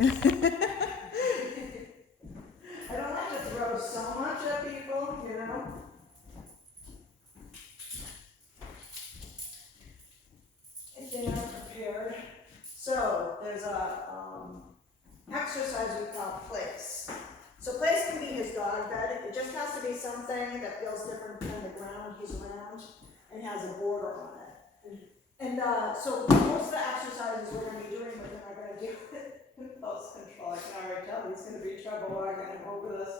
I don't have to throw so much at people, you know? If you're not prepared. So there's a exercise we call place. So place can be his dog bed. It just has to be something that feels different than the ground he's around and has a border on it. And so most of the exercises we're going to be doing with him are going to do with impulse control. I can already tell he's going to be trouble walking over this.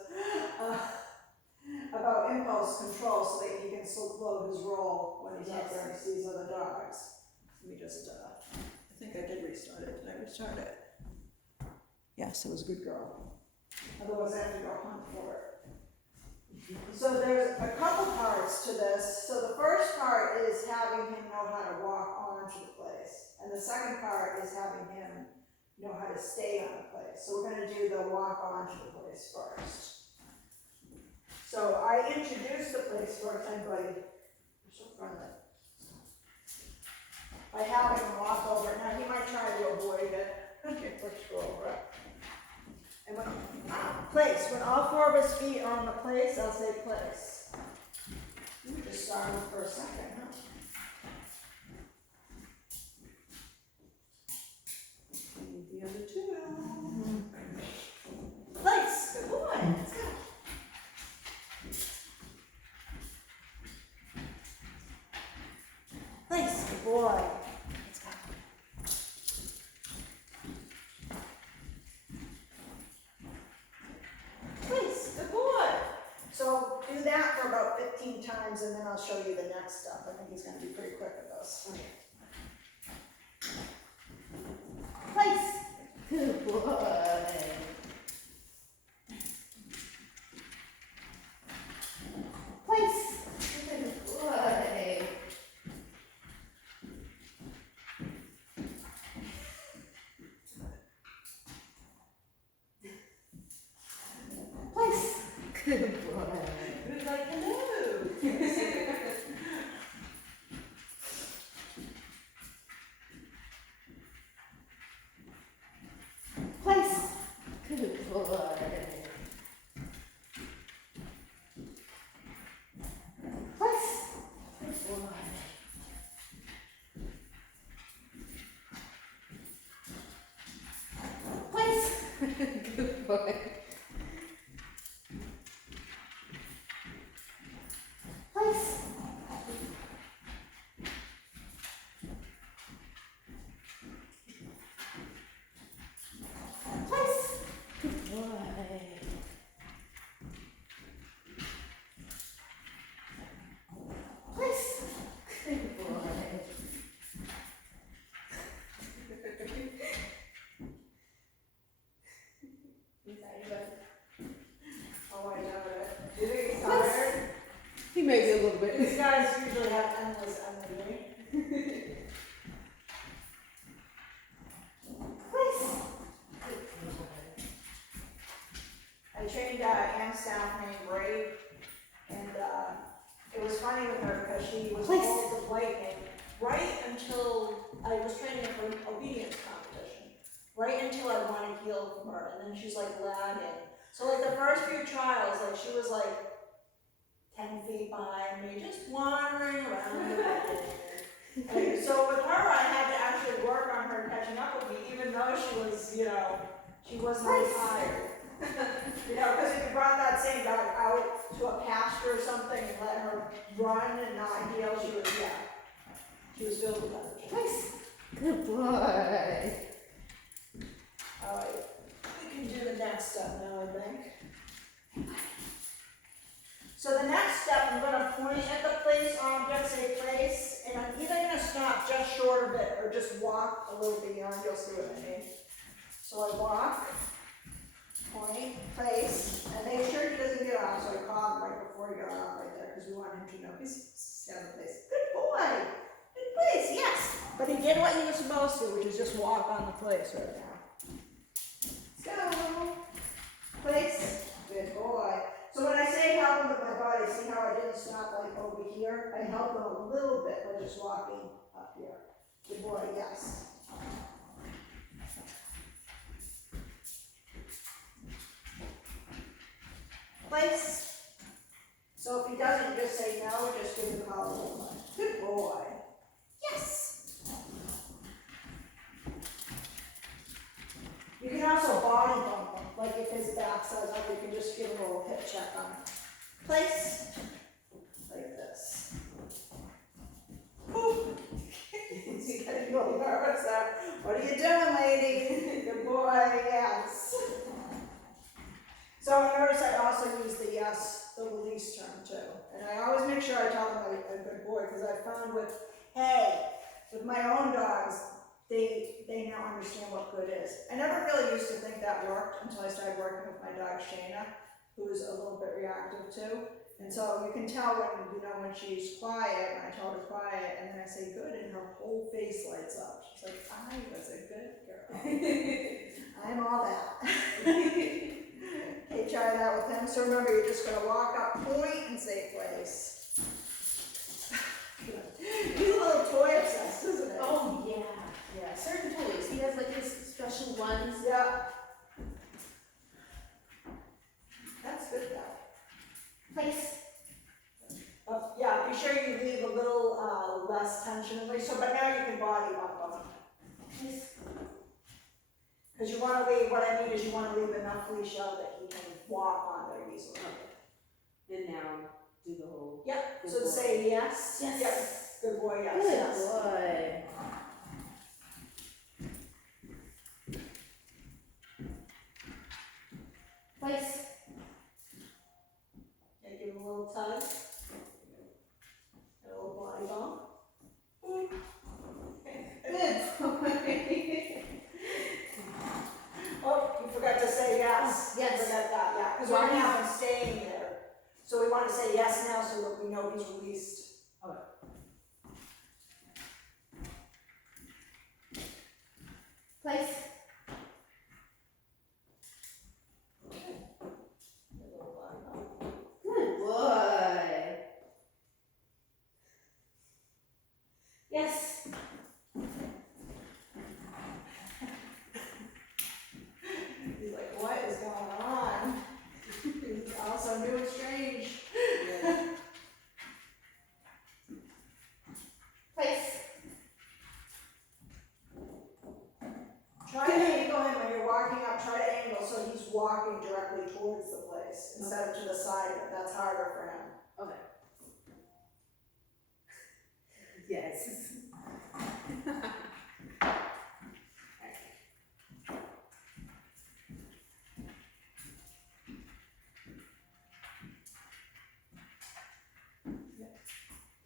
About impulse control so that he can slow his roll when he's out there and he sees other dogs. Let me just, I think I did restart it. Did I restart it? Yes, it was a good girl. Otherwise I have to go hunt for it. So there's a couple parts to this. So the first part is having him know how to walk onto the place. And the second part is having him know how to stay on the place. So we're going to do the walk onto the place first. So I introduced the place first. Anybody, you're so friendly. By having him walk over it. Now he might try to avoid it. Okay, let's go over it. And when, place, when all four of his feet are on the place, I'll say place. Let me just start with for a second, huh? And the other two. Place, good boy, let's go. Place, good boy. Let's go. Place, good boy. So do that for about 15 times and then I'll show you the next step. I think he's going to be pretty quick at this. Place, good boy. Place, good boy. Place, good boy. Who's like, hello? Place, good boy. Place, good boy. Place, good boy. Place. Place. Good boy. Place. Good boy. Oh, I know it. Do you think he's tired? He may be a little bit. These guys usually have endless energy. Place. I trained Ann staff named Ray, and it was funny with her because she was full of lightning right until I was training her for an obedience competition. Right until I wanted to heal from her, and then she's like lagging. So like the first few trials, like she was like 10 feet behind me, just wandering around. And so with her, I had to actually work on her catching up with me, even though she was, you know, she was not tired. You know, because if you brought that same dog out to a pasture or something and let her run and not heal, she was, she was filled with energy. Nice. Good boy. All right, we can do the next step now, I think. So the next step, I'm going to point at the place object, say place, and I'm either going to stop just short of it or just walk a little beyond. You'll see what I mean. So I walk, point, place, and make sure he doesn't get off. So I call him right before he got off right there because we want him to know he's got a place. Good boy. Good place, yes. But he did what he was supposed to, which is just walk on the place right now. Let's go. Place. Good boy. So when I say help him with my body, see how I didn't stop like over here? I help him a little bit by just walking up here. Good boy, yes. Place. So if he doesn't, just say no, just give the collar a little. Good boy. Yes. You can also body bump him, like if his backside's up, you can just give him a little hip check on it. Place. Like this. Ooh. He's getting a little nervous there. What are you doing, lady? Good boy, yes. So notice I also use the yes, the release term too. And I always make sure I tell them I'm a good boy, because I found with my own dogs, they now understand what good is. I never really used to think that worked until I started working with my dog Shayna, who's a little bit reactive too. And so you can tell when she's quiet, when I tell her quiet, and then I say good, and her whole face lights up. She's like, I was a good girl. I'm all that. Okay, try that with him. So remember, you're just gonna walk up, point, and say place. He's a little toy obsessed, isn't it? Oh yeah. Yeah. Certain toys. He has like his special ones. Yeah. That's good though. Place. Yeah, be sure you leave a little less tension in place. So, but now you can body bump them. Place. Because you want to leave, what I mean is you want to leave enough leash out that he can walk on there easily. And now do the whole. Yep, Good so boy. say yes. Yes. Yep. Good boy, yes, Good yes. boy. Place. Yeah, give him a little tug. A little body bump. Good boy. Oh, you forgot to say yes. Yes. Forgot that, yeah, because Yes. we're gonna have him staying there. So we want to say yes now so that we know he's released. Place. A little body bump. Good boy. Yes. He's like, what is going on? He's also new and strange. Place. Try to angle him when you're walking up, try to angle so he's walking directly towards the place instead of to the side of it. That's harder for him. Okay. Yes.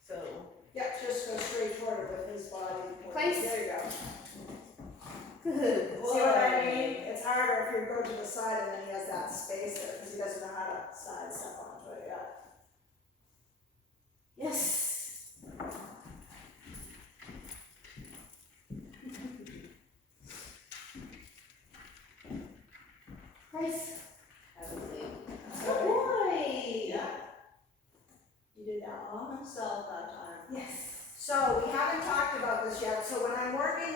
So. Yep, just go straight toward it with his body. Place. There you go. Good boy. See what I mean? It's harder if you go to the side and then he has that space there because he doesn't know how to sidestep onto it yet. Yes. Place. Good boy. Yeah. You did that all himself that time. Yes. So we haven't talked about this yet. So when I'm working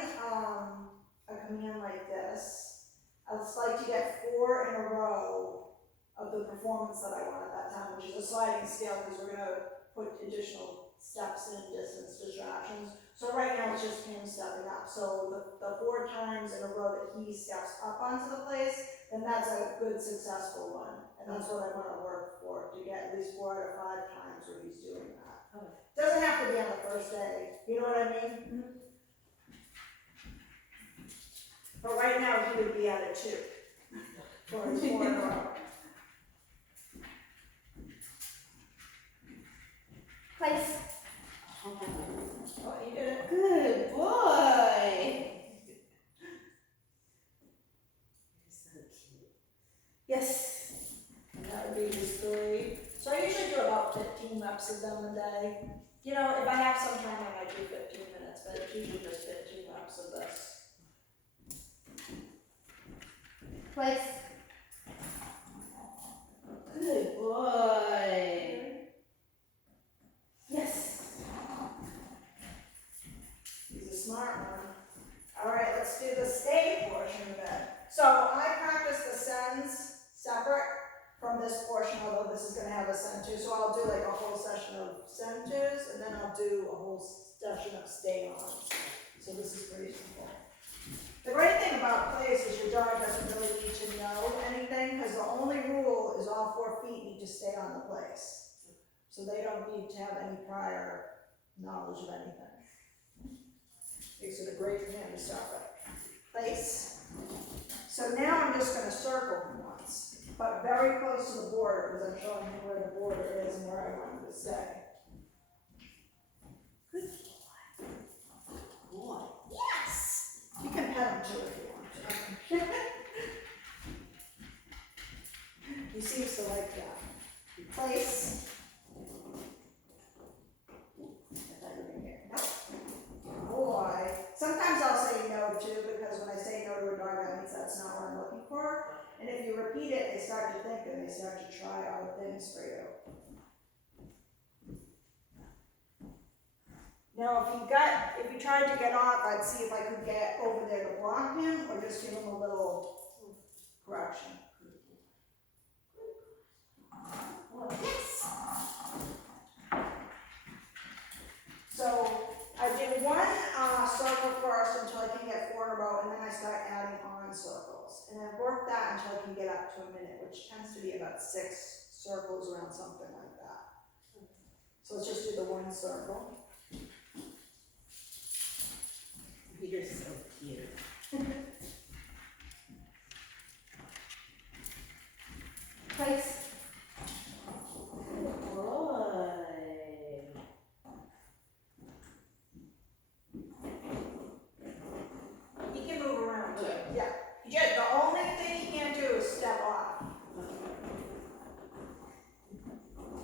a command like this, I just like to get 4 in a row of the performance that I want at that time, which is a sliding scale because we're gonna put additional steps in, distance, distractions. So right now it's just him stepping up. So the 4 times in a row that he steps up onto the place, then that's a good successful one. And that's what I wanna work for, to get at least 4 out of 5 times where he's doing that. Okay. Doesn't have to be on the first day, you know what I mean? Mm-hmm. But right now he would be at a 2 for his 4 in a row. Place. Oh, he did it. Good boy. So cute. Yes. And that would be his 3. So I usually do about 15 reps of them a day. You know, if I have some time, I might do 15 minutes, but it's usually just 15 reps of this. Place. Good boy. Yes. He's a smart one. All right, let's do the stay portion of it. So I practice the sends separate from this portion, although centers, so I'll do like a whole session of centers, and then I'll do a whole session of stay-ons. So this is pretty simple. The great thing about place is your dog doesn't really need to know anything, because the only rule is all 4 feet need to stay on the place. So they don't need to have any prior knowledge of anything. Makes it a great command to start with. Place. So now I'm just gonna circle him once, but very close to the border, because I'm showing him where the border is and where I want him to stay. Good boy. Yes! You can pet him too if you want to. He seems to like that. Place. Get that over here. No. Boy. Sometimes I'll say no too, because when I say no to a dog, that means that's not what I'm looking for. And if you repeat it, they start to think and they start to try other things for you. Now, if you tried to get off, I'd see if I could get over there to block him, or just give him a little correction. Yes. So I did one circle first until I can get 4 in a row, and then I start adding on circles. And then work that until I can get up to a minute, which tends to be about 6 circles around something like that. So let's just do the 1 circle. You're so cute. Place. Boy. He can move around too. Okay. Yeah. The only thing he can't do is step off.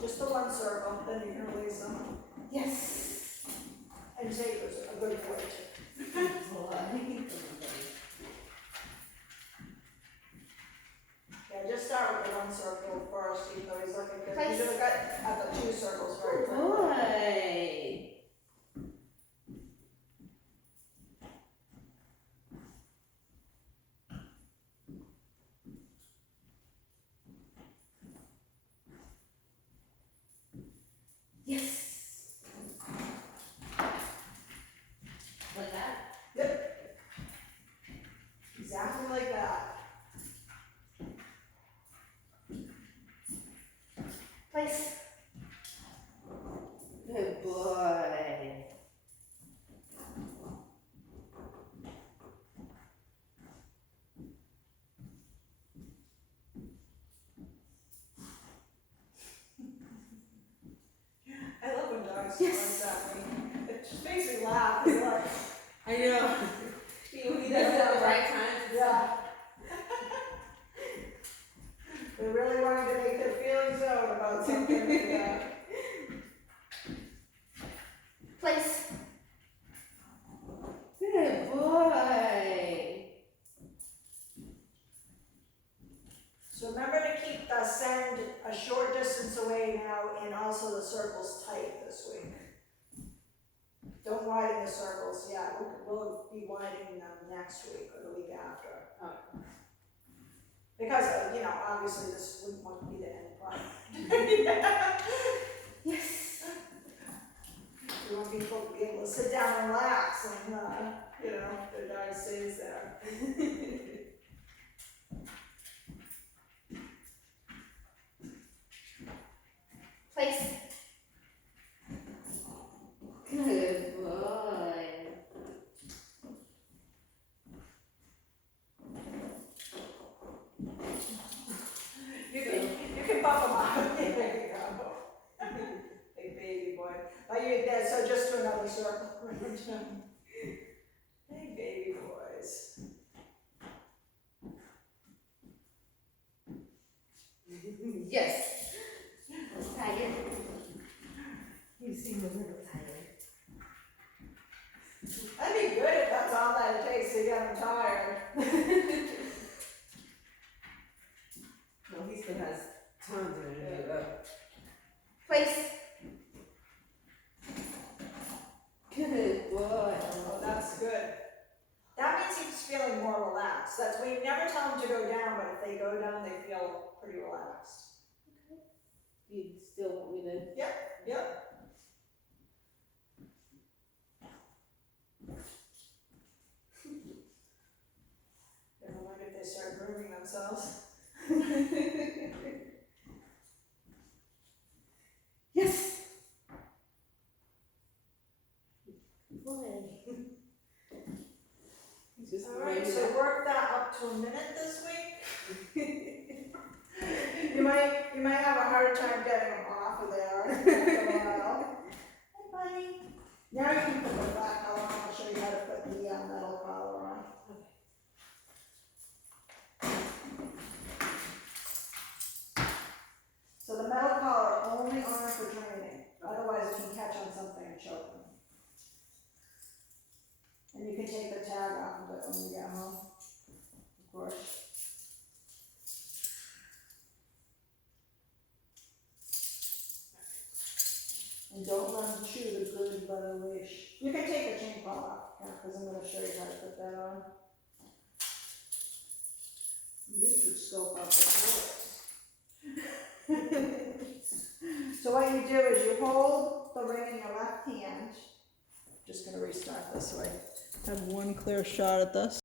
Just the 1 circle, then you can release him. Yes. And Xavier's a good boy too. Yeah, just start with the 1 circle first, even though he's looking good. You should have got at the 2 circles very quickly. Boy. Yes. Like that? Yep. Exactly like that. Place. Good boy. I love when dogs do like that. It just makes me laugh. It's like, I know. He does it at the right times. yeah. They really wanted to make their feelings known about something. Yeah. Place. Good boy. So remember to keep the send a short distance away now, and also the circles tight this week. Don't widen the circles yet. We'll be widening them next week or the week after. Oh. Because, obviously this wouldn't want to be the end product. Yes. We want people to be able to sit down and relax and, their dog stays there. Place. Good boy. You can buff them out. There you go. Big baby boy. So just to another circle. Hey, baby boys. Yes. Tired. You seem a little tired. That'd be good if that's all that it takes to get them tired. Well, he still has tons of it to do. Place. Good boy. Oh, that's good. That means he's feeling more relaxed. That's, we never tell them to go down, but if they go down, they feel pretty relaxed. You still want me to? Yep. Never mind if they start grooming themselves. Yes. Boy. Just Alright, ready so to- work that up to a minute this week. You might have a harder time getting them off of there after a while. Hi, buddy. Now you can put the black collar on, I'll show you how to put the metal collar on. So the metal collar only on for training, otherwise it can catch on something and choke them. And you can take the tag off of it when you get home, of course. And don't let them chew the good leather leash. You can take the chain paw off, because I'm gonna show you how to put that on. You could scope out the floors. So what you do is you hold the ring in your left hand. Just gonna restart this way. Have one clear shot at this.